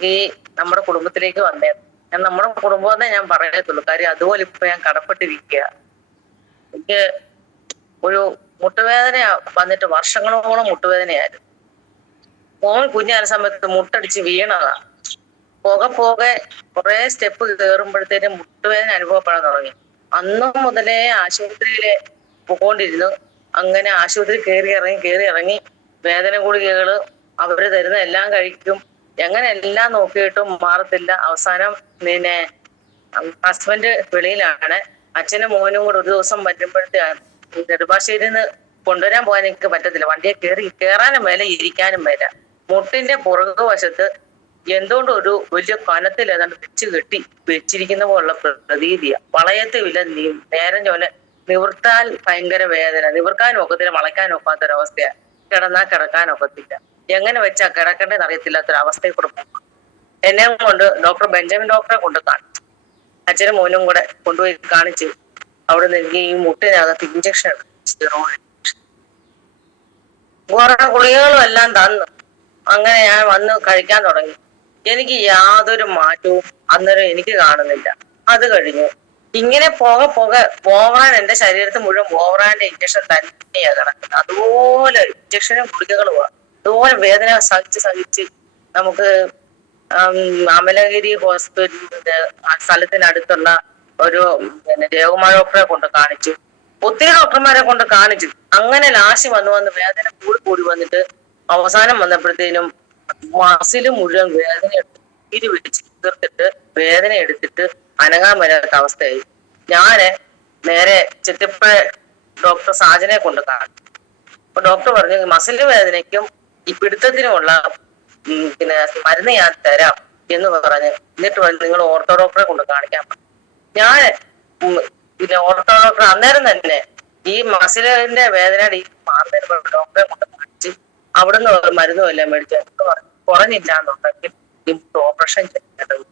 ഈ നമ്മുടെ കുടുംബത്തിലേക്ക് വന്നേ. ഞാൻ നമ്മുടെ കുടുംബമെന്നേ ഞാൻ പറയത്തുള്ളൂ. കാര്യം അതുപോലെ ഇപ്പൊ ഞാൻ കടപ്പെട്ടിരിക്കുക. എനിക്ക് ഒരു മുട്ടുവേദന വന്നിട്ട് വർഷങ്ങളോളം മുട്ടുവേദനയായിരുന്നു. മോൻ കുഞ്ഞായ സമയത്ത് മുട്ടടിച്ച് വീണതാ. പോകെ കുറെ സ്റ്റെപ്പ് കയറുമ്പോഴത്തേനും മുട്ടുവേദന അനുഭവപ്പെടാൻ തുടങ്ങി. അന്നും മുതലേ ആശുപത്രിയില് പോയിക്കൊണ്ടിരുന്നു. അങ്ങനെ ആശുപത്രി കയറി ഇറങ്ങി വേദന ഗുളികകള് അവര് തരുന്ന എല്ലാം കഴിക്കും. എങ്ങനെ എല്ലാം നോക്കിയിട്ടും മാറത്തില്ല. അവസാനം പിന്നെ ഹസ്ബൻഡ് വെളിയിലാണ്. അച്ഛനും മോനും കൂടെ ഒരു ദിവസം വരുമ്പോഴത്തേക്കാണ് നെടുമ്പാശ്ശേരിന്ന് കൊണ്ടുവരാൻ പോകാൻ എനിക്ക് പറ്റത്തില്ല. വണ്ടിയെ കയറാനും മേല ഇരിക്കാനും മേല. മുട്ടിന്റെ പുറകു വശത്ത് എന്തുകൊണ്ട് ഒരു വലിയ കനത്തിൽ ഏതാണ്ട് വെച്ച് കെട്ടി വെച്ചിരിക്കുന്ന പോലുള്ള പ്രതീതിയാ. വളയത്തുമില്ല, നേരം ചോല നിവർത്താൻ ഭയങ്കര വേദന. നിവർക്കാനും ഒക്കത്തില്ല, വളയ്ക്കാനും ഒക്കാത്തൊരവസ്ഥയാ. കിടന്നാ കിടക്കാനൊക്കത്തില്ല. എങ്ങനെ വെച്ചാ കിടക്കേണ്ടതെന്ന് അറിയത്തില്ലാത്തൊരവസ്ഥയിൽ കൂടെ പോകും. എന്നെ കൊണ്ട് ഡോക്ടർ ബെഞ്ചമിൻ ഡോക്ടറെ കൊണ്ട് കാണിച്ചു. അച്ഛനും മോനും കൂടെ കൊണ്ടുപോയി കാണിച്ചു. അവിടെ നിന്ന് ഈ മുട്ടിനകത്ത് ഇഞ്ചക്ഷൻ കുറെ ഗുളികകളും എല്ലാം തന്നു. അങ്ങനെ ഞാൻ വന്ന് കഴിക്കാൻ തുടങ്ങി. എനിക്ക് യാതൊരു മാറ്റവും അന്നേരം എനിക്ക് കാണുന്നില്ല. അത് കഴിഞ്ഞു ഇങ്ങനെ പോകാൻ എന്റെ ശരീരത്തിൽ മുഴുവൻ ഓവറാന്റെ ഇഞ്ചക്ഷൻ തന്നെയാ കിടക്കുന്നത്. അതുപോലെ ഇഞ്ചക്ഷനും ഗുളികകളുമാ. അതുപോലെ വേദന സഹിച്ച് നമുക്ക് അമലഗിരി ഹോസ്പിറ്റലിന്റെ സ്ഥലത്തിനടുത്തുള്ള ഒരു ദേവകുമാർ ഡോക്ടറെ കൊണ്ട് കാണിച്ചു. ഒത്തിരി ഡോക്ടർമാരെ കൊണ്ട് കാണിച്ചു. അങ്ങനെ ലാശി വന്ന് വേദന കൂടി വന്നിട്ട് അവസാനം വന്നപ്പോഴത്തേനും മസില് മുഴുവൻ വേദന പിടിച്ച് തീർത്തിട്ട് വേദന എടുത്തിട്ട് അനങ്ങാൻ വരാത്ത അവസ്ഥയായി. ഞാന് നേരെ ചെത്തിപ്പുഴ ഡോക്ടർ സാജനെ കൊണ്ട് കാണിച്ചു. അപ്പൊ ഡോക്ടർ പറഞ്ഞു മസില് വേദനയ്ക്കും ഈ പിടുത്തത്തിനുമുള്ള പിന്നെ മരുന്ന് ഞാൻ തരാം എന്ന് പറഞ്ഞ് എന്നിട്ട് നിങ്ങൾ ഓർത്തോ ഡോക്ടറെ കൊണ്ട് കാണിക്കാൻ പറഞ്ഞു. ഞാൻ പിന്നെ ഓർത്തോ ഡോക്ടർ അന്നേരം തന്നെ ഈ മസിലിന്റെ വേദനയുടെ ഈ മാറുന്നതിന് ഡോക്ടറെ കൊണ്ട് കാണിച്ച് അവിടുന്ന് മരുന്നും എല്ലാം മേടിച്ചു കുറഞ്ഞില്ല എന്നുണ്ടെങ്കിൽ ഓപ്പറേഷൻ ചെയ്യേണ്ടത്.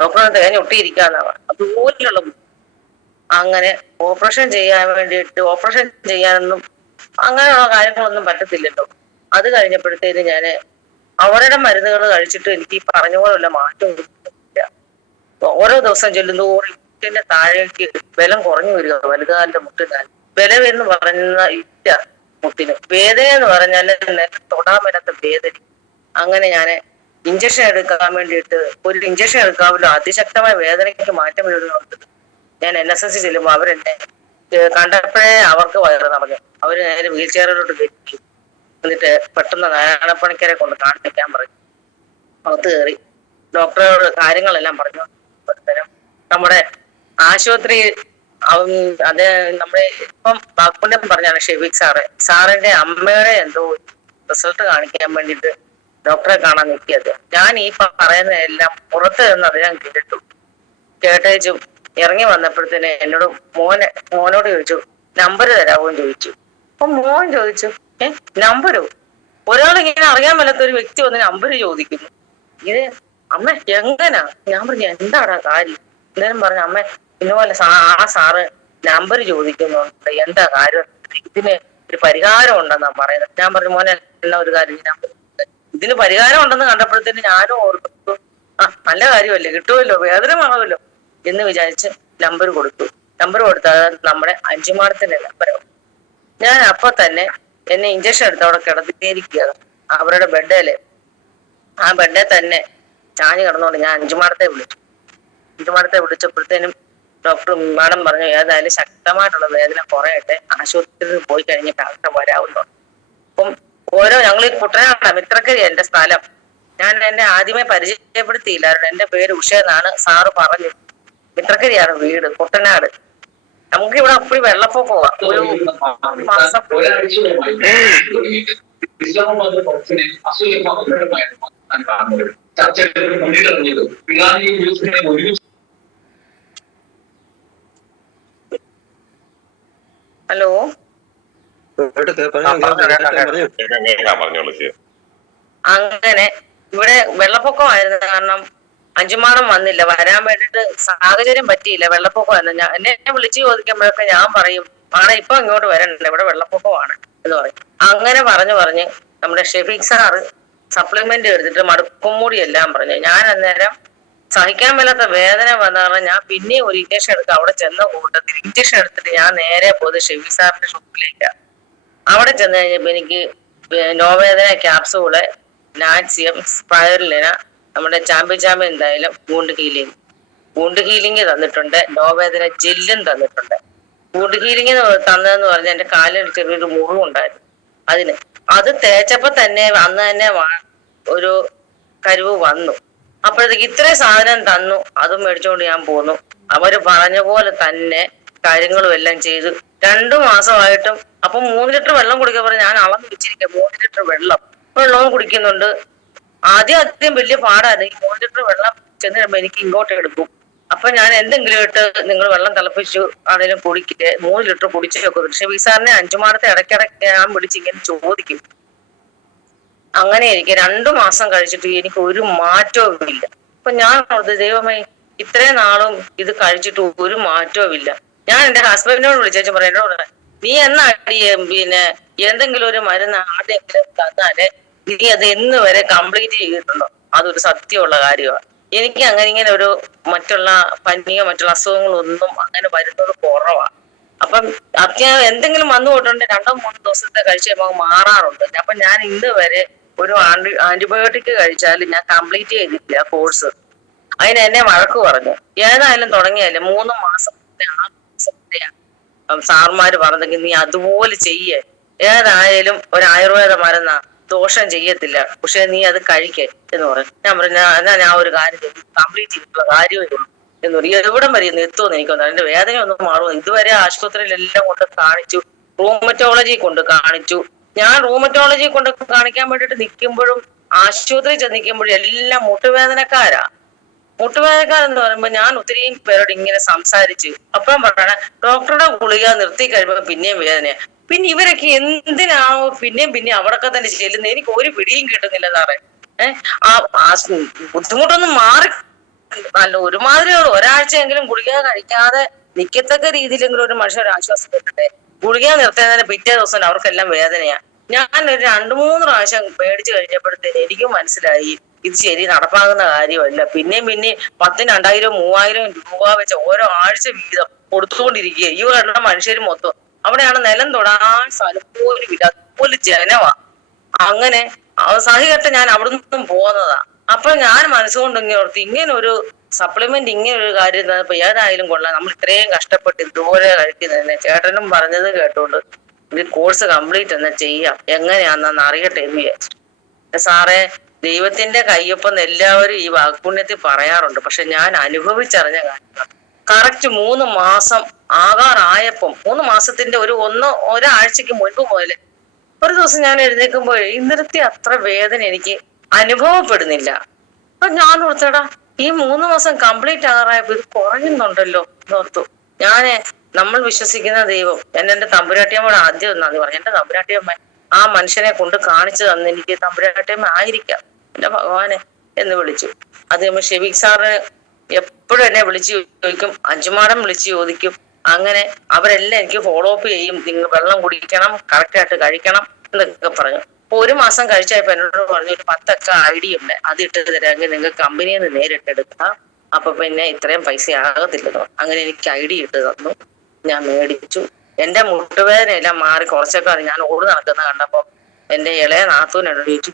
ഡോക്ടറെ തേഞ്ഞ് ഒട്ടിയിരിക്കാന്നാ പറഞ്ഞു. അതുപോലെയുള്ള അങ്ങനെ ഓപ്പറേഷൻ ചെയ്യാൻ വേണ്ടിയിട്ട് ഓപ്പറേഷൻ ചെയ്യാനൊന്നും അങ്ങനെയുള്ള കാര്യങ്ങളൊന്നും പറ്റത്തില്ലല്ലോ. അത് കഴിഞ്ഞപ്പോഴത്തേന് ഞാന് അവരുടെ മരുന്നുകൾ കഴിച്ചിട്ട് എനിക്ക് ഈ പറഞ്ഞ പോലുള്ള മാറ്റം ഇല്ല. ഓരോ ദിവസം ചെല്ലുന്നതോറും മുട്ടിന്റെ താഴേക്ക് ബലം കുറഞ്ഞു വരിക. വലുതാലിന്റെ മുട്ടിനാൽ ബലം എന്ന് പറയുന്ന ഇല്ല. മുട്ടിന് വേദന എന്ന് പറഞ്ഞാൽ തൊടാൻ വരാത്ത വേദന. അങ്ങനെ ഞാന് ഇഞ്ചക്ഷൻ എടുക്കാൻ വേണ്ടിയിട്ട് ഒരു ഇഞ്ചക്ഷൻ എടുക്കാമല്ലോ, അതിശക്തമായ വേദനയ്ക്ക് മാറ്റം വരുന്നുണ്ട്. ഞാൻ NSS ചെല്ലുമ്പോൾ അവരെന്നെ കണ്ടപ്പോഴേ അവർക്ക് വയറ് നടന്നു. അവര് നേരെ വീൽ ചെയറിലോട്ട് കയറ്റി എന്നിട്ട് പെട്ടെന്ന് നാരായണപ്പണിക്കരെ കൊണ്ട് കാണിക്കാൻ പറഞ്ഞു. അകത്ത് കയറി ഡോക്ടറോട് കാര്യങ്ങളെല്ലാം പറഞ്ഞു. നമ്മുടെ ആശുപത്രി അത് നമ്മുടെ ഇപ്പം ബാക്കുണ്യം പറഞ്ഞാണ് ഷെഫീഖ് സാറിന്റെ അമ്മയുടെ എന്തോ റിസൾട്ട് കാണിക്കാൻ വേണ്ടിയിട്ട് ഡോക്ടറെ കാണാൻ നിൽക്കിയത്. ഞാൻ ഈ പറയുന്നതെല്ലാം പുറത്ത് നിന്ന് ഞാൻ കേട്ടേച്ചു ഇറങ്ങി വന്നപ്പോഴത്തേന് എന്നോട് മോനോട് ചോദിച്ചു നമ്പർ തരാമോ എന്ന് ചോദിച്ചു. അപ്പൊ മോൻ ചോദിച്ചു നമ്പരോ? ഒരാളിങ്ങനെ അറിയാൻ മേലാത്ത ഒരു വ്യക്തി വന്ന് നമ്പർ ചോദിക്കുന്നു. ഇത് അമ്മ എങ്ങനാ? ഞാൻ പറഞ്ഞു എന്താടാ കാര്യം? എന്തായാലും പറഞ്ഞു അമ്മ ഇന്നുപോലെ ആ സാറ് നമ്പർ ചോദിക്കുന്നുണ്ട്, എന്താ കാര്യം? ഇതിന് ഒരു പരിഹാരം ഉണ്ടെന്നാ പറയുന്നത്. ഞാൻ പറഞ്ഞു മോനെ എല്ലാം ഒരു കാര്യം ഇതിന് പരിഹാരം ഉണ്ടെന്ന് കണ്ടപ്പോഴത്തേന് ഞാനും ഓർത്തു നല്ല കാര്യമല്ലേ, കിട്ടുമല്ലോ, വേദന മാറുമല്ലോ എന്ന് വിചാരിച്ച് നമ്പർ കൊടുത്തു. നമ്പർ കൊടുത്താൽ നമ്മുടെ അഞ്ചുമാടത്തിന്റെ നമ്പരോ. ഞാൻ അപ്പൊ തന്നെ എന്നെ ഇഞ്ചക്ഷൻ എടുത്ത് അവിടെ കിടത്തിയിരിക്കുകയാണ് അവരുടെ ബെഡേല്. ആ ബെഡേ തന്നെ ചാഞ്ഞ് കിടന്നുകൊണ്ട് ഞാൻ അഞ്ചുമാടത്തെ വിളിച്ചപ്പോഴത്തേനും ഡോക്ടർ മാഡം പറഞ്ഞു ഏതായാലും ശക്തമായിട്ടുള്ള വേദന കുറയട്ടെ, ആശുപത്രിയിൽ പോയി കഴിഞ്ഞിട്ട് അവിടെ വരാവുന്നു. അപ്പം ഞങ്ങൾ ഈ കുട്ടനാടാണ്, മിത്രക്കരി എന്റെ സ്ഥലം. ഞാൻ എന്നെ ആദ്യമേ പരിചയപ്പെടുത്തിയില്ലായിരുന്നു. എന്റെ പേര് ഉഷ എന്നാണ്. സാറ് പറഞ്ഞു മിത്രക്കരിയാണ് വീട്, കുട്ടനാട്. നമുക്ക് ഇവിടെ അപ്പോഴും വെള്ളപ്പൊക്കമാ. ഒരു മാസം ഹലോ അങ്ങനെ ഇവിടെ വെള്ളപ്പൊക്കമായിരുന്നു. കാരണം അഞ്ചുമാടം വന്നില്ല, വരാൻ വേണ്ടിട്ട് സാഹചര്യം പറ്റിയില്ല, വെള്ളപ്പൊക്കമായിരുന്നു. എന്നെ വിളിച്ചു ചോദിക്കുമ്പോഴൊക്കെ ഞാൻ പറയും ആടെ ഇപ്പൊ ഇങ്ങോട്ട് വരണ്ട, ഇവിടെ വെള്ളപ്പൊക്കമാണ് എന്ന് പറയും. അങ്ങനെ പറഞ്ഞ് നമ്മുടെ ഷെഫീഖ് സപ്ലിമെന്റ് എടുത്തിട്ട് മടുക്കുംകൂടി എല്ലാം പറഞ്ഞു. ഞാൻ അന്നേരം സഹിക്കാൻ മേലാത്ത വേദന വന്ന കാരണം ഞാൻ പിന്നെ ഒരു ഇഞ്ചക്ഷൻ എടുത്ത് അവിടെ ചെന്ന കൂട്ടത്തിൽ ഇഞ്ചക്ഷൻ എടുത്തിട്ട് ഞാൻ നേരെ പോയത് ഷെഫി സാറിന്റെ ഷോപ്പിലേക്കാണ്. അവിടെ ചെന്ന് കഴിഞ്ഞപ്പോ എനിക്ക് നോവേദന ക്യാപ്സൂള്, നാറ്റ്സിയം, സ്പൈറലിന, നമ്മുടെ ചാമ്പ്യൻ എന്തായാലും വൂണ്ട് ഹീലിംഗ് തന്നിട്ടുണ്ട്. നോവേദന ജെല്ലും തന്നിട്ടുണ്ട്. വൂണ്ട് ഹീലിംഗ് തന്നതെന്ന് പറഞ്ഞാൽ എന്റെ കാലിൽ ചെറിയൊരു മുറിവുണ്ടായിരുന്നു. അത് തേച്ചപ്പോ തന്നെ അന്ന് തന്നെ ഒരു കരുവ് വന്നു. അപ്പോഴത്തേക്ക് ഇത്രയും സാധനം തന്നു. അതും മേടിച്ചുകൊണ്ട് ഞാൻ പോന്നു. അവര് പറഞ്ഞ പോലെ തന്നെ കാര്യങ്ങളും എല്ലാം ചെയ്തു. 2 മാസമായിട്ടും അപ്പൊ 3 ലിറ്റർ വെള്ളം കുടിക്കാൻ പറഞ്ഞ ഞാൻ അളന്ന് വെച്ചിരിക്കുക. 3 ലിറ്റർ വെള്ളവും കുടിക്കുന്നുണ്ട്. ആദ്യം വലിയ പാടായിരുന്നു. ഈ 3 ലിറ്റർ വെള്ളം ചെന്ന് കഴിയുമ്പോ എനിക്ക് ഇങ്ങോട്ട് എടുക്കും. അപ്പൊ ഞാൻ എന്തെങ്കിലും ഇട്ട് നിങ്ങൾ വെള്ളം തിളപ്പിച്ചു ആണെങ്കിലും കുടിക്കട്ടെ, 3 ലിറ്റർ കുടിച്ചൊക്കെ. പക്ഷെ വിസാറിനെ 5 മാസത്തെ ഇടയ്ക്കിടയ്ക്ക് ഞാൻ വിളിച്ച് ഇങ്ങനെ ചോദിക്കും. അങ്ങനെ എനിക്ക് 2 മാസം കഴിച്ചിട്ട് എനിക്ക് ഒരു മാറ്റവും ഇല്ല. അപ്പൊ ഞാൻ ഓർത്ത് ദൈവമേ ഇത്രയും നാളും ഇത് കഴിച്ചിട്ട് ഒരു മാറ്റവും ഇല്ല. ഞാൻ എന്റെ ഹസ്ബൻഡിനോട് വിളിച്ചു പറയാം, എന്നോട് നീ എന്നാ പിന്നെ എന്തെങ്കിലും ഒരു മരുന്ന് ആദ്യമെങ്കിലും തന്നാലേ നീ അത് എന്ന് വരെ കംപ്ലീറ്റ് ചെയ്തിട്ടുണ്ടോ? അതൊരു സത്യമുള്ള കാര്യമാണ്. എനിക്ക് ഇങ്ങനെ ഒരു മറ്റുള്ള പനിയോ മറ്റുള്ള അസുഖങ്ങളൊന്നും അങ്ങനെ വരുന്നത് കുറവാണ്. അപ്പം എന്തെങ്കിലും വന്നു പോയിട്ടുണ്ട് 2-3 ദിവസത്തെ കഴിച്ച് കഴിയുമ്പോൾ മാറാറുണ്ട്. അപ്പൊ ഞാൻ ഇന്ന് വരെ ഒരു ആന്റിബയോട്ടിക് കഴിച്ചാലും ഞാൻ കംപ്ലീറ്റ് ചെയ്തിട്ടില്ല കോഴ്സ്. അതിന് എന്നെ വഴക്ക് പറഞ്ഞു. ഏതായാലും തുടങ്ങിയാലും 3 മാസത്തെ 6 മാസത്തെ സാറുമാര് പറഞ്ഞെങ്കിൽ നീ അതുപോലെ ചെയ്യേ. ഏതായാലും ഒരു ആയുർവേദ മരുന്നാ, ദോഷം ചെയ്യത്തില്ല, പക്ഷെ നീ അത് കഴിക്കേ എന്ന് പറഞ്ഞു. ഞാൻ പറഞ്ഞു എന്നാ ഞാൻ ഒരു കാര്യം ചെയ്തു, കംപ്ലീറ്റ് ചെയ്തിട്ടുള്ള കാര്യമേ ഉള്ളൂ എന്ന് പറയും. എവിടം വരെ എത്തുമെന്ന് എനിക്കൊന്നും എന്റെ വേദന ഒന്നും മാറുമോ? ഇതുവരെ ആശുപത്രിയിലെല്ലാം കൊണ്ട് കാണിച്ചു, റൂമറ്റോളജി കൊണ്ട് കാണിച്ചു. ഞാൻ റൂമറ്റോളജി കൊണ്ട് കാണിക്കാൻ വേണ്ടിട്ട് നിൽക്കുമ്പോഴും ആശുപത്രി ചെന്ന് നിൽക്കുമ്പോഴും എല്ലാം മുട്ടുവേദനക്കാരാ. മുട്ടുവേദനക്കാരെന്ന് പറയുമ്പോ ഞാൻ ഒത്തിരിയും പേരോട് ഇങ്ങനെ സംസാരിച്ചു. അപ്പം പറയണ ഡോക്ടറുടെ ഗുളിക നിർത്തി കഴിയുമ്പോ പിന്നെയും വേദനയാ. പിന്നെ ഇവരൊക്കെ എന്തിനാണോ പിന്നെയും അവിടൊക്കെ തന്നെ ചെല്ലുന്നത്? എനിക്ക് ഒരു പിടിയും കിട്ടുന്നില്ല സാറേ. ബുദ്ധിമുട്ടൊന്നും മാറി നല്ല ഒരുമാതിരി ഒരാഴ്ചയെങ്കിലും ഗുളിക കഴിക്കാതെ നിൽക്കത്തക്ക രീതിയിലെങ്കിലും ഒരു മനുഷ്യൻ ആശ്വാസം കിട്ടട്ടെ. ഗുളിക നിർത്തുന്നതിന് പിറ്റേ ദിവസം അവർക്കെല്ലാം വേദനയാ. ഞാൻ ഒരു 2-3 പ്രാവശ്യം മേടിച്ചു കഴിഞ്ഞപ്പോഴത്തേന് എനിക്ക് മനസ്സിലായി ഇത് ശരി നടപ്പാകുന്ന കാര്യമല്ല. പിന്നെയും 10,000, 2,000, 3,000 രൂപ വെച്ച് ഓരോ ആഴ്ച വീതം കൊടുത്തുകൊണ്ടിരിക്കുക. ഈ വരുന്ന മനുഷ്യർ മൊത്തം അവിടെയാണ് നിലം തൊടാൻ സ്ഥലം പോലും ഇല്ല, അതുപോലെ ജനവാ. അങ്ങനെ സഹികെട്ട് ഞാൻ അവിടെ നിന്നും പോകുന്നതാ. അപ്പൊ ഞാൻ മനസ്സുകൊണ്ട് ഓർത്ത് ഇങ്ങനെ ഒരു സപ്ലിമെന്റ് ഇങ്ങനെ ഒരു കാര്യം ഇപ്പൊ ഏതായാലും കൊള്ളാം, നമ്മൾ ഇത്രയും കഷ്ടപ്പെട്ട് ഇതുപോലെ കഴിക്കുന്നതന്നെ. ചേട്ടനും പറഞ്ഞത് കേട്ടോണ്ട് ഇത് കോഴ്സ് കംപ്ലീറ്റ് എന്നാ ചെയ്യാം, എങ്ങനെയാണെന്ന് അറിയട്ടെ എന്ന് വിചാരിച്ചു. സാറേ ദൈവത്തിന്റെ കയ്യൊപ്പം എല്ലാവരും ഈ വാക്പുണ്യത്തിൽ പറയാറുണ്ട്. പക്ഷെ ഞാൻ അനുഭവിച്ചറിഞ്ഞ കാര്യമാണ്. കറക്റ്റ് 3 മാസം ആകാറായപ്പം 3 മാസത്തിന്റെ ഒരാഴ്ചക്ക് മുൻപ് മുതല് ഒരു ദിവസം ഞാൻ എഴുന്നേൽക്കുമ്പോൾ ഇന്നലത്തെ അത്ര വേദന എനിക്ക് അനുഭവപ്പെടുന്നില്ല. അപ്പൊ ഞാൻ ഓർത്തടാ ഈ 3 മാസം കംപ്ലീറ്റ് ആകാറായപ്പോ ഇത് കുറയുന്നുണ്ടല്ലോ എന്നോർത്തു. നമ്മൾ വിശ്വസിക്കുന്ന ദൈവം എന്റെ തമ്പുരാട്ടിയമ്മയോട് ആദ്യം നന്ദി പറഞ്ഞു. എന്റെ തമ്പുരാട്ടിയമ്മ ആ മനുഷ്യനെ കൊണ്ട് കാണിച്ചു തന്ന് എനിക്ക് തമ്പുരാട്ടിയമ്മ ആയിരിക്കാം എന്റെ ഭഗവാനെ എന്ന് വിളിച്ചു. അത് ഷെഫീഖ് സാറ് എപ്പോഴും എന്നെ വിളിച്ചു ചോദിക്കും, അഞ്ചുമാടം വിളിച്ചു ചോദിക്കും. അങ്ങനെ അവരെല്ലാം എനിക്ക് ഫോളോ അപ്പ് ചെയ്യും. നിങ്ങൾ വെള്ളം കുടിക്കണം, കറക്റ്റായിട്ട് കഴിക്കണം എന്നൊക്കെ പറഞ്ഞു. അപ്പൊ 1 മാസം കഴിച്ചായപ്പോ എന്നോട് പറഞ്ഞു ഒരു 10 ഐഡിയ ഉണ്ട്, അത് ഇട്ട് തരാമെങ്കിൽ നിങ്ങൾക്ക് കമ്പനിയിൽ നിന്ന് നേരിട്ട് എടുക്കാം, അപ്പൊ പിന്നെ ഇത്രയും പൈസ ആകത്തില്ലെന്നോ. അങ്ങനെ എനിക്ക് ഐഡിയ ഇട്ട് തന്നു. ഞാൻ മേടിച്ചു. എന്റെ മുട്ടുവേദനയെല്ലാം മാറി കുറച്ചൊക്കെ ഞാൻ ഓടി നടക്കുന്ന കണ്ടപ്പോ എന്റെ ഇളയ നാത്തൂനോട് ചോദിച്ചു,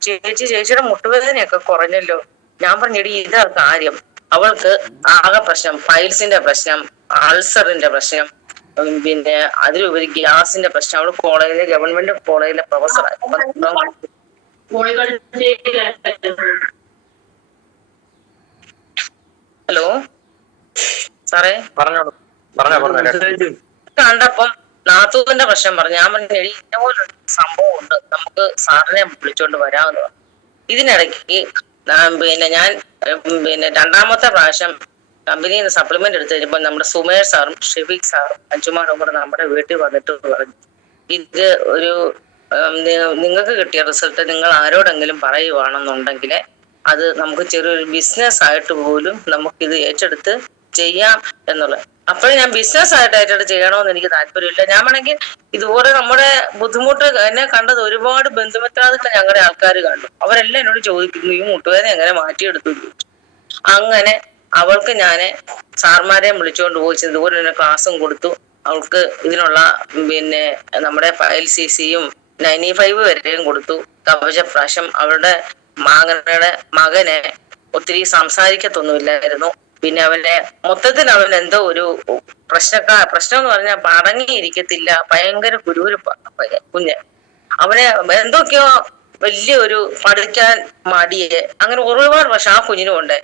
ചേച്ചിയുടെ മുട്ടുവേദനയൊക്കെ കുറഞ്ഞല്ലോ. ഞാൻ പറഞ്ഞെടി ഇതാ കാര്യം, അവൾക്ക് ആകെ പ്രശ്നം പൈൽസിന്റെ പ്രശ്നം, അൾസറിന്റെ പ്രശ്നം, പിന്നെ അതിലുപരി ഗ്യാസിന്റെ പ്രശ്നം. അവള് ഗവൺമെന്റ് കോളേജിലെ പ്രൊഫസറായി. ഹലോ സാറേ പറഞ്ഞോളൂ. കണ്ടപ്പം നാത്തൂന്റെ പ്രശ്നം പറഞ്ഞു. ഞാൻ പറഞ്ഞു ഇന്നപോലെ സംഭവം ഉണ്ട്, നമുക്ക് സാറിനെ വിളിച്ചോണ്ട് വരാമെന്ന് പറഞ്ഞു. ഇതിനിടയ്ക്ക് ഞാൻ 2ാമത്തെ പ്രാവശ്യം കമ്പനിയിൽ നിന്ന് സപ്ലിമെന്റ് എടുത്തു കഴിഞ്ഞപ്പോൾ നമ്മുടെ സുമേഷ് സാറും ഷെഫീഖ് സാറും അഞ്ചുമാടും കൂടെ നമ്മുടെ വീട്ടിൽ വന്നിട്ട് പറഞ്ഞു, ഇത് ഒരു നിങ്ങൾക്ക് കിട്ടിയ റിസൾട്ട് നിങ്ങൾ ആരോടെങ്കിലും പറയുവാണെന്നുണ്ടെങ്കിൽ അത് നമുക്ക് ചെറിയൊരു ബിസിനസ് ആയിട്ട് പോലും നമുക്കിത് ഏറ്റെടുത്ത് ചെയ്യാം എന്നുള്ളത്. അപ്പോഴും ഞാൻ ബിസിനസ് ആയിട്ട് ചെയ്യണമെന്ന് എനിക്ക് താല്പര്യമില്ല. ഞാൻ വേണമെങ്കിൽ ഇതുപോലെ നമ്മുടെ ബുദ്ധിമുട്ട് എന്നെ കണ്ടത് ഒരുപാട് ബന്ധുമിത്രാദികളെ ഞങ്ങളുടെ ആൾക്കാർ കണ്ടു. അവരെല്ലാം എന്നോട് ചോദിക്കുന്നു ഈ മുട്ടുവേദന എങ്ങനെ മാറ്റിയെടുത്തു. അങ്ങനെ അവൾക്ക് ഞാന് സാർമാരെയും വിളിച്ചുകൊണ്ട് പോയി ഇതുപോലെ തന്നെ ക്ലാസ്സും കൊടുത്തു. അവൾക്ക് ഇതിനുള്ള പിന്നെ നമ്മുടെ LCCയും 95 വരെയും കൊടുത്തു. കവചപ്രാശം അവളുടെ മകനെ ഒത്തിരി സംസാരിക്കത്തൊന്നുമില്ലായിരുന്നു. പിന്നെ അവന്റെ മൊത്തത്തിൽ അവൻ എന്തോ ഒരു പ്രശ്നം എന്ന് പറഞ്ഞാൽ അടങ്ങിയിരിക്കത്തില്ല, ഭയങ്കര കുരുകുരുപ്പ കുഞ്ഞ്. അവനെ എന്തൊക്കെയോ വലിയൊരു പഠിക്കാൻ മടിയെ അങ്ങനെ ഒരുപാട് പ്രശ്നം ആ കുഞ്ഞിനും ഉണ്ട്.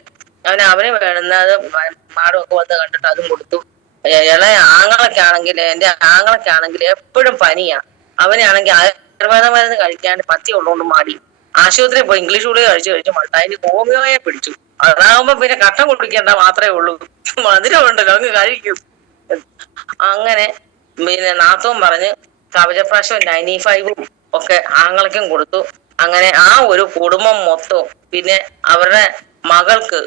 അവന് വേണ്ടുന്നത് മാടമൊക്കെ വന്ന് കണ്ടിട്ട് അതും കൊടുത്തു. ഇളയ എന്റെ ആങ്ങളൊക്കെ ആണെങ്കിൽ എപ്പോഴും പനിയാ. അവനാണെങ്കിൽ ആയുർവേദ മരുന്ന് കഴിക്കാണ്ട് പത്തി ഉള്ളതുകൊണ്ട് മാടി ആശുപത്രിയിൽ പോയി ഇംഗ്ലീഷ് ഗുളിക കഴിച്ചു മടുത്ത അതിന് ഹോമിയോയെ പിടിച്ചു. അതാകുമ്പോ പിന്നെ കട്ട കുടിക്കേണ്ട മാത്രമേ ഉള്ളൂ, മധുരം ഉണ്ടല്ലോ അങ്ങ് കഴിക്കും. അങ്ങനെ പിന്നെ നാത്തവും പറഞ്ഞ് കവചപ്രാശവും 95 ഒക്കെ ആങ്ങളയ്ക്കും കൊടുത്തു. അങ്ങനെ ആ ഒരു കുടുംബം മൊത്തം. പിന്നെ അവരുടെ മകൾക്ക്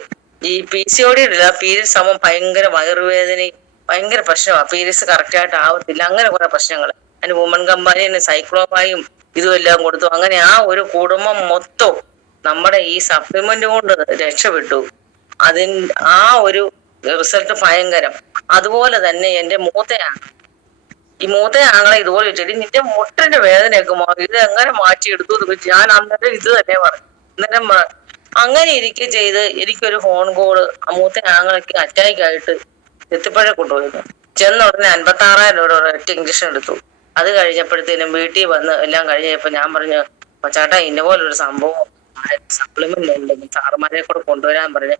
ഈ PCOD പീരീഡ്സ് ആവുമ്പോൾ ഭയങ്കര വയറുവേദനയും ഭയങ്കര പ്രശ്നമാണ്. പീരീഡ്സ് കറക്റ്റ് ആയിട്ട് ആവത്തില്ല, അങ്ങനെ കുറെ പ്രശ്നങ്ങൾ. അതിന് വുമൺ കമ്പാനിയന് സൈക്ലോപായും ഇതും എല്ലാം കൊടുത്തു. അങ്ങനെ ആ ഒരു കുടുംബം മൊത്തം നമ്മുടെ ഈ സപ്ലിമെന്റ് കൊണ്ട് രക്ഷപ്പെട്ടു. ആ ഒരു റിസൾട്ട് ഭയങ്കരം. അതുപോലെ തന്നെ എന്റെ മൂത്ത ആങ്ങളെ ഇതുപോലെ ചോദിച്ചു നിന്റെ മുട്ടിന്റെ വേദനയൊക്കെ മാറി ഇത് എങ്ങനെ മാറ്റിയെടുത്തു എന്ന് ചോദിച്ചു. ഞാൻ അന്നേരം ഇത് തന്നെ പറഞ്ഞു. അന്നേരം അങ്ങനെ ഇരിക്കെ ചെയ്ത് എനിക്കൊരു ഫോൺ കോള് മൂത്ത ആങ്ങളയ്ക്ക് അറ്റാക്ക് ആയിട്ട് എത്തിപ്പഴേ കൊണ്ടുപോയിരുന്നു. ചെന്ന ഉടനെ 56,000 രൂപ ഒറ്റ ഇഞ്ചക്ഷൻ എടുത്തു. അത് കഴിഞ്ഞപ്പോഴത്തേനും വീട്ടിൽ വന്ന് എല്ലാം കഴിഞ്ഞപ്പോ ഞാൻ പറഞ്ഞു ചേട്ടാ ഇന്ന പോലൊരു സംഭവം സപ്ലിമെന്റ് ഉണ്ടെങ്കിൽ സാറുമാരെ കൂടെ കൊണ്ടുവരാൻ പറഞ്ഞ്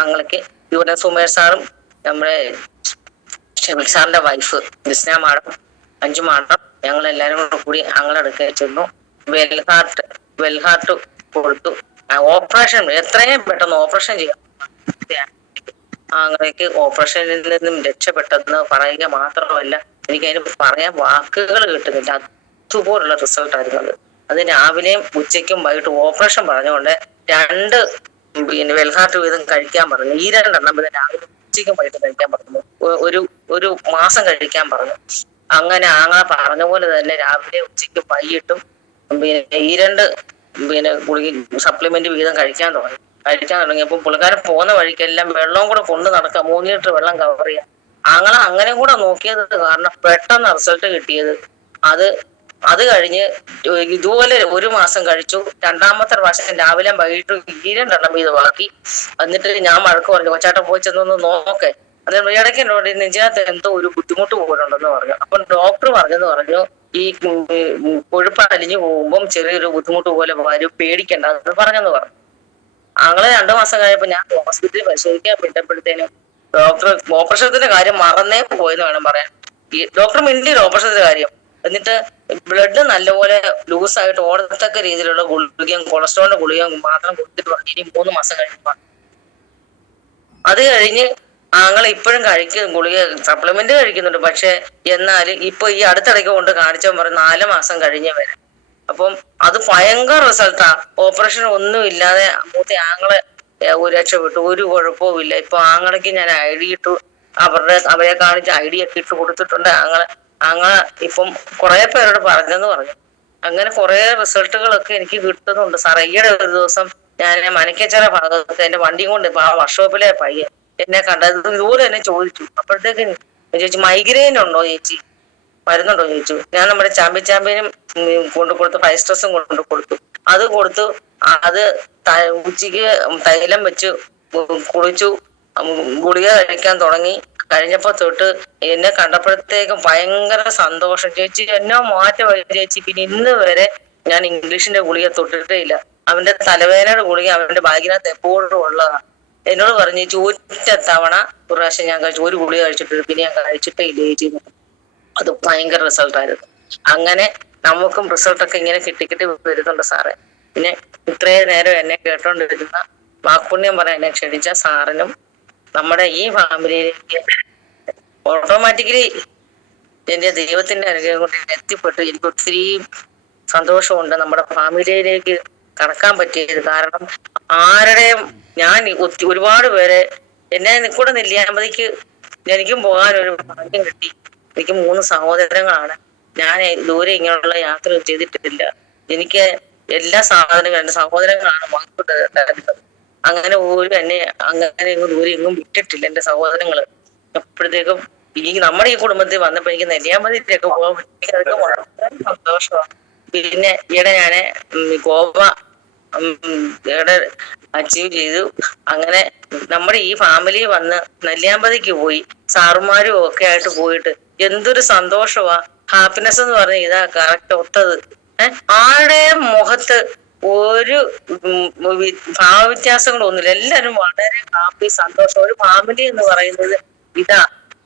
ആങ്ങളയ്ക്ക് ഇവിടെ സുമേർ സാറും നമ്മുടെ ഷെമിൽ സാറിന്റെ വൈഫ് ജിസ്ന മാഡം 5 മാഡം ഞങ്ങൾ എല്ലാരും കൂടി ആങ്ങളെടുക്ക ചെന്നു. വെൽഹാർട്ട് കൊടുത്തു. ഓപ്പറേഷൻ എത്രയും പെട്ടെന്ന് ഓപ്പറേഷൻ ചെയ്യാം. ആങ്ങളേക്ക് ഓപ്പറേഷനിൽ നിന്നും രക്ഷപ്പെട്ടെന്ന് പറയുക മാത്രമല്ല എനിക്ക് അതിന് പറയാൻ വാക്കുകൾ കിട്ടുന്നില്ല. അതുപോലുള്ള റിസൾട്ട് ആയിരുന്നു അത്. അത് രാവിലെയും ഉച്ചയ്ക്കും വൈകിട്ട് ഓപ്പറേഷൻ പറഞ്ഞുകൊണ്ട് 2 പിന്നെ വെൽഹാർട്ട് വീതം കഴിക്കാൻ പറഞ്ഞു. ഈ 2 എണ്ണം രാവിലെ ഉച്ചയ്ക്കും വൈകിട്ട് കഴിക്കാൻ പറഞ്ഞു. ഒരു മാസം കഴിക്കാൻ പറഞ്ഞു. അങ്ങനെ ആങ്ങളെ പറഞ്ഞ പോലെ തന്നെ രാവിലെ ഉച്ചയ്ക്കും വൈകിട്ടും പിന്നെ ഈ 2 ഗുളിക സപ്ലിമെന്റ് വീതം കഴിക്കാൻ തുടങ്ങിയപ്പോൾ പുള്ളിക്കാരൻ പോകുന്ന വഴിക്കെല്ലാം വെള്ളവും കൂടെ കൊണ്ട് നടക്കാം. 3 ലിറ്റർ വെള്ളം കവർ ചെയ്യാം. അങ്ങനെ കൂടെ നോക്കിയത് കാരണം പെട്ടെന്ന് റിസൾട്ട് കിട്ടിയത്. അത് കഴിഞ്ഞ് ഇതുപോലെ 1 മാസം കഴിച്ചു. 2ാമത്തെ പ്രാവശ്യം രാവിലെ വൈകിട്ടും ഈ 2 എണ്ണം വീതമാക്കി. എന്നിട്ട് ഞാൻ വഴക്ക് പറഞ്ഞു കൊച്ചാട്ടൻ പോയി ചെന്നൊന്ന് നോക്കേ. അത് ഇടയ്ക്ക് എന്നോട് നെഞ്ചിനകത്ത് എന്തോ ഒരു ബുദ്ധിമുട്ട് പോലുണ്ടെന്ന് പറഞ്ഞു. അപ്പൊ ഡോക്ടർ പറഞ്ഞു ഈ കൊഴുപ്പ് അലിഞ്ഞു പോകുമ്പം ചെറിയൊരു ബുദ്ധിമുട്ട് പോലെ വരും, പേടിക്കണ്ട എന്ന് പറഞ്ഞെന്ന് പറഞ്ഞു. അങ്ങനെ 2 മാസം കഴിഞ്ഞപ്പോ ഞാൻ ഹോസ്പിറ്റലിൽ പരിശോധിക്കാൻ വിട്ടപ്പോഴത്തേനും ഡോക്ടർ ഓപ്പറേഷത്തിന്റെ കാര്യം മറന്നേ പോയെന്ന് വേണം പറയാൻ. ഈ ഡോക്ടർ മിണ്ടിയില്ല ഓപ്പറേഷത്തിന്റെ കാര്യം. എന്നിട്ട് ബ്ലഡ് നല്ലപോലെ ലൂസായിട്ട് ഓടത്തക്ക രീതിയിലുള്ള ഗുളികയും കൊളസ്ട്രോളിന്റെ ഗുളികയും മാത്രം കൊടുത്തിട്ട് പറഞ്ഞു ഇനി 3 മാസം കഴിയുമ്പോൾ. അത് കഴിഞ്ഞ് ആങ്ങളെ ഇപ്പോഴും ഗുളിക സപ്ലിമെന്റ് കഴിക്കുന്നുണ്ട്. പക്ഷെ എന്നാൽ ഇപ്പൊ ഈ അടുത്തിടയ്ക്ക് കൊണ്ട് കാണിച്ചാൽ പറഞ്ഞു 4 മാസം കഴിഞ്ഞേ വരെ. അപ്പം അത് ഭയങ്കര റിസൾട്ടാ. ഓപ്പറേഷൻ ഒന്നും ഇല്ലാതെ മൂത്ത ആങ്ങളെ രക്ഷപ്പെട്ടു, ഒരു കുഴപ്പവും ഇല്ല. ഇപ്പൊ ആങ്ങളയ്ക്ക് ഞാൻ ID ഇട്ടു, അവരെ കാണിച്ച് ID ഒക്കെ ഇട്ട് കൊടുത്തിട്ടുണ്ട്. ആങ്ങളെ ഇപ്പം കുറെ പേരോട് പറഞ്ഞെന്ന് പറഞ്ഞു. അങ്ങനെ കുറെ റിസൾട്ടുകളൊക്കെ എനിക്ക് കിട്ടുന്നുണ്ട് സാറേ. ഈയിടെ ഒരു ദിവസം ഞാൻ മനക്കച്ചിറ ഭാഗത്ത് എന്റെ വണ്ടിയും കൊണ്ട് ആ വർക്ക്ഷോപ്പിലെ പയ്യൻ എന്നെ കണ്ടത് ഇതുപോലെ എന്നെ ചോദിച്ചു. അപ്പോഴത്തേക്ക് ചേച്ചി മൈഗ്രെയിൻ ഉണ്ടോ ചേച്ചി, മരുന്നുണ്ടോ ചോദിച്ചു. ഞാൻ നമ്മുടെ ചാമ്പ്യനും കൊണ്ടു കൊടുത്തു, 5 സ്ട്രെസ്സും കൊണ്ടു കൊടുത്തു. അത് കൊടുത്തു. അത് ഉച്ചയ്ക്ക് തൈലം വെച്ച് കുളിച്ചു, ഗുളിക കഴിക്കാൻ തുടങ്ങി. കഴിഞ്ഞപ്പോ തൊട്ട് എന്നെ കണ്ടപ്പോഴത്തേക്കും ഭയങ്കര സന്തോഷം. ചേച്ചി എന്നോ മാറ്റമായി ചേച്ചി. പിന്നെ ഇന്ന് വരെ ഞാൻ ഇംഗ്ലീഷിന്റെ ഗുളിക തൊട്ടിട്ടേ ഇല്ല. അവന്റെ തലവേദനയുടെ ഗുളിക അവന്റെ ബാഗിനകത്ത് എപ്പോഴും ഉള്ളതാണ്. എന്നോട് പറഞ്ഞു ചേച്ചി 1 തവണ ഒരു പ്രാവശ്യം ഞാൻ കഴിച്ചു, ഒരു ഗുളിക കഴിച്ചിട്ട് പിന്നെ ഞാൻ കഴിച്ചിട്ടേ ഇല്ല ചേച്ചി. അത് ഭയങ്കര റിസൾട്ടായിരുന്നു. അങ്ങനെ നമുക്കും റിസൾട്ടൊക്കെ ഇങ്ങനെ കിട്ടി വരുന്നുണ്ട് സാറേ. പിന്നെ ഇത്രയും നേരം എന്നെ കേട്ടോണ്ടിരുന്ന വാക്പുണ്യം പറയാൻ എന്നെ ക്ഷണിച്ച സാറിനും നമ്മുടെ ഈ ഫാമിലിയിലേക്ക് ഓട്ടോമാറ്റിക്കലി എന്റെ ദൈവത്തിന്റെ അനുഗ്രഹം കൊണ്ട് എത്തിപ്പെട്ടു. എനിക്ക് ഒത്തിരി സന്തോഷമുണ്ട് നമ്മുടെ ഫാമിലിയിലേക്ക് കടക്കാൻ പറ്റിയത്. കാരണം ആരുടെയും ഞാൻ ഒരുപാട് പേരെ എന്നെ കൂടെ നെല്ലിയാമ്പതിക്ക് എനിക്കും പോകാൻ ഒരു ഭാഗ്യം കിട്ടി. എനിക്ക് 3 സഹോദരങ്ങളാണ്. ഞാൻ ദൂരെ ഇങ്ങനെയുള്ള യാത്ര ചെയ്തിട്ടില്ല. എനിക്ക് എല്ലാ സാധനങ്ങളും എന്റെ സഹോദരങ്ങളാണ് വാങ്ങിക്കൊണ്ടു. അങ്ങനെ പോലും എന്നെ അങ്ങനെ ദൂരെ എങ്ങും വിട്ടിട്ടില്ല എന്റെ സഹോദരങ്ങള്. അപ്പോഴത്തേക്കും നമ്മുടെ ഈ കുടുംബത്തിൽ വന്നപ്പോ എനിക്ക് നെല്ലിയാമ്പതിയിലേക്ക് പോകാൻ പറ്റി. അതൊക്കെ വളരെ സന്തോഷമാണ്. പിന്നെ ഈയിടെ ഞാന് ഗോവ ഇവിടെ അച്ചീവ് ചെയ്തു. അങ്ങനെ നമ്മുടെ ഈ ഫാമിലി വന്ന് നെല്ലിയാമ്പതിക്ക് പോയി സാറുമാരും ഒക്കെ ആയിട്ട് പോയിട്ട് എന്തൊരു സന്തോഷമാ. ഹാപ്പിനെസ് എന്ന് പറഞ്ഞ ഇതാ കറക്റ്റ് ഒത്തത്. ആരുടെ മുഖത്ത് ഒരു ഭാവവ്യത്യാസങ്ങളൊന്നുമില്ല. എല്ലാരും വളരെ ഹാപ്പി, സന്തോഷം. ഒരു ഫാമിലി എന്ന് പറയുന്നത് ഇതാ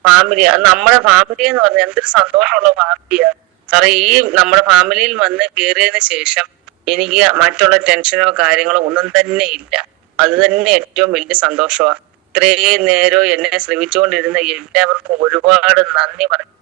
ഫാമിലി. അത് നമ്മുടെ ഫാമിലി എന്ന് പറഞ്ഞാൽ എന്തൊരു സന്തോഷമുള്ള ഫാമിലിയാ സാറേ. ഈ നമ്മുടെ ഫാമിലിയിൽ വന്ന് കയറിയതിന് ശേഷം എനിക്ക് മറ്റുള്ള ടെൻഷനോ കാര്യങ്ങളോ ഒന്നും തന്നെ ഇല്ല. അത് തന്നെ ഏറ്റവും വലിയ സന്തോഷമാണ്. ഇത്രയും നേരം എന്നെ ശ്രമിച്ചുകൊണ്ടിരുന്ന എല്ലാവർക്കും ഒരുപാട് നന്ദി പറയും.